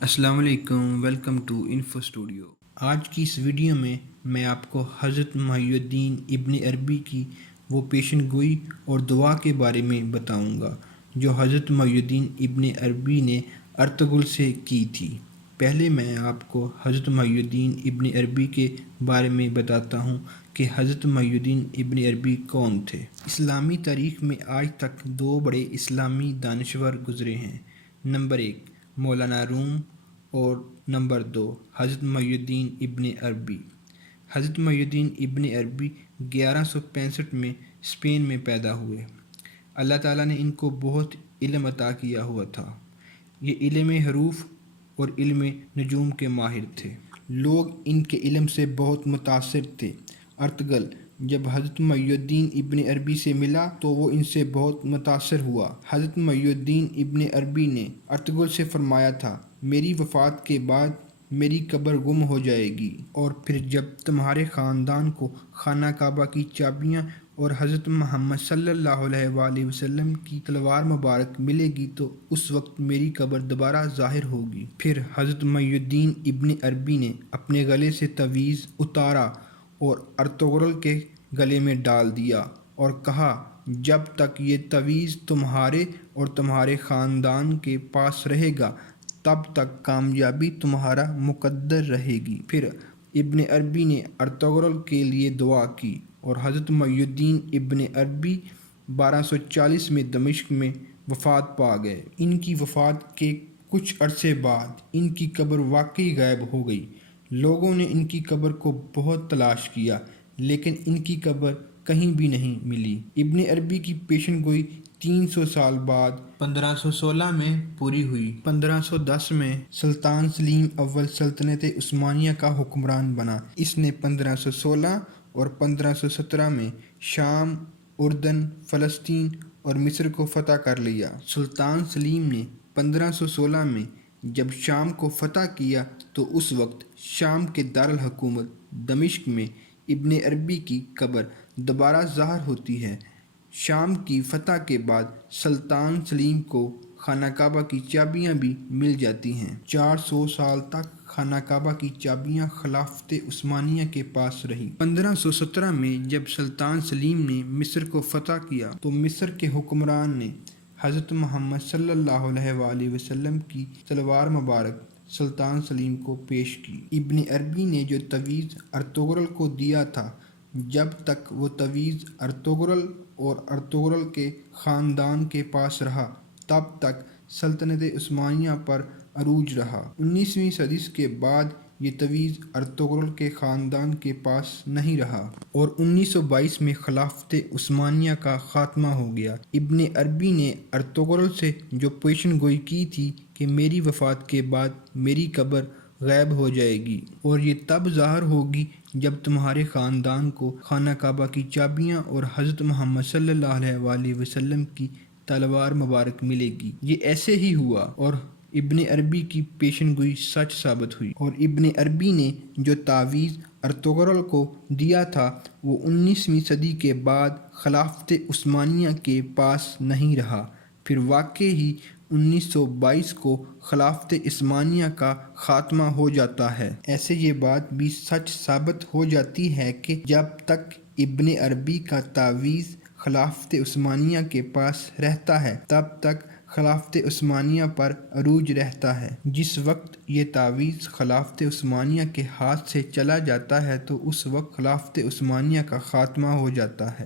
السلام علیکم، welcome to info studio. آج کی اس ویڈیو میں آپ کو حضرت محی الدین ابن عربی کی وہ پیشن گوئی اور دعا کے بارے میں بتاؤں گا جو حضرت محی الدین ابن عربی نے ارطغرل سے کی تھی۔ پہلے میں آپ کو حضرت محی الدین ابن عربی کے بارے میں بتاتا ہوں کہ حضرت محی الدین ابن عربی کون تھے۔ اسلامی تاریخ میں آج تک دو بڑے اسلامی دانشور گزرے ہیں، نمبر 1 مولانا روم اور نمبر 2 حضرت محی الدین ابن عربی۔ حضرت محی الدین ابن عربی 1165 میں اسپین میں پیدا ہوئے۔ اللہ تعالیٰ نے ان کو بہت علم عطا کیا ہوا تھا۔ یہ علم حروف اور علم نجوم کے ماہر تھے۔ لوگ ان کے علم سے بہت متاثر تھے۔ ارطغرل جب حضرت محی الدین ابن عربی سے ملا تو وہ ان سے بہت متاثر ہوا۔ حضرت محی الدین ابن عربی نے ارطغرل سے فرمایا تھا، میری وفات کے بعد میری قبر گم ہو جائے گی، اور پھر جب تمہارے خاندان کو خانہ کعبہ کی چابیاں اور حضرت محمد صلی اللہ علیہ وآلہ وسلم کی تلوار مبارک ملے گی تو اس وقت میری قبر دوبارہ ظاہر ہوگی۔ پھر حضرت محی الدین ابن عربی نے اپنے گلے سے تعویذ اتارا اور ارطغرل کے گلے میں ڈال دیا اور کہا، جب تک یہ تعویذ تمہارے اور تمہارے خاندان کے پاس رہے گا تب تک کامیابی تمہارا مقدر رہے گی۔ پھر ابن عربی نے ارطغرل کے لیے دعا کی اور حضرت محی الدین ابن عربی 1240 میں دمشق میں وفات پا گئے۔ ان کی وفات کے کچھ عرصے بعد ان کی قبر واقعی غائب ہو گئی۔ لوگوں نے ان کی قبر کو بہت تلاش کیا لیکن ان کی قبر کہیں بھی نہیں ملی۔ ابن عربی کی پیشن گوئی 300 سال بعد 1516 میں پوری ہوئی۔ 1510 میں سلطان سلیم اول سلطنت عثمانیہ کا حکمران بنا۔ اس نے 1516 اور 1517 میں شام، اردن، فلسطین اور مصر کو فتح کر لیا۔ سلطان سلیم نے 1516 میں جب شام کو فتح کیا تو اس وقت شام کے دارالحکومت دمشق میں ابن عربی کی قبر دوبارہ ظاہر ہوتی ہے۔ شام کی فتح کے بعد سلطان سلیم کو خانہ کعبہ کی چابیاں بھی مل جاتی ہیں۔ 400 سال تک خانہ کعبہ کی چابیاں خلافت عثمانیہ کے پاس رہیں۔ 1517 میں جب سلطان سلیم نے مصر کو فتح کیا تو مصر کے حکمران نے حضرت محمد صلی اللہ علیہ وآلہ وسلم کی تلوار مبارک سلطان سلیم کو پیش کی۔ ابن عربی نے جو تعویذ ارطغرل کو دیا تھا، جب تک وہ تعویذ ارطغرل اور ارطغرل کے خاندان کے پاس رہا تب تک سلطنت عثمانیہ پر عروج رہا۔ 19ویں صدی کے بعد یہ تعویذ ارطغرل کے خاندان کے پاس نہیں رہا اور 1922 میں خلافت عثمانیہ کا خاتمہ ہو گیا۔ ابن عربی نے ارطغرل سے جو پیشن گوئی کی تھی کہ میری وفات کے بعد میری قبر غائب ہو جائے گی اور یہ تب ظاہر ہوگی جب تمہارے خاندان کو خانہ کعبہ کی چابیاں اور حضرت محمد صلی اللہ علیہ وآلہ وسلم کی تلوار مبارک ملے گی، یہ ایسے ہی ہوا اور ابن عربی کی پیشن گوئی سچ ثابت ہوئی۔ اور ابن عربی نے جو تعویذ ارطغرل کو دیا تھا وہ 19ویں صدی کے بعد خلافت عثمانیہ کے پاس نہیں رہا۔ پھر واقعی ہی 1922 کو خلافت عثمانیہ کا خاتمہ ہو جاتا ہے۔ ایسے یہ بات بھی سچ ثابت ہو جاتی ہے کہ جب تک ابن عربی کا تعویذ خلافت عثمانیہ کے پاس رہتا ہے تب تک خلافت عثمانیہ پر عروج رہتا ہے۔ جس وقت یہ تعویذ خلافت عثمانیہ کے ہاتھ سے چلا جاتا ہے تو اس وقت خلافت عثمانیہ کا خاتمہ ہو جاتا ہے۔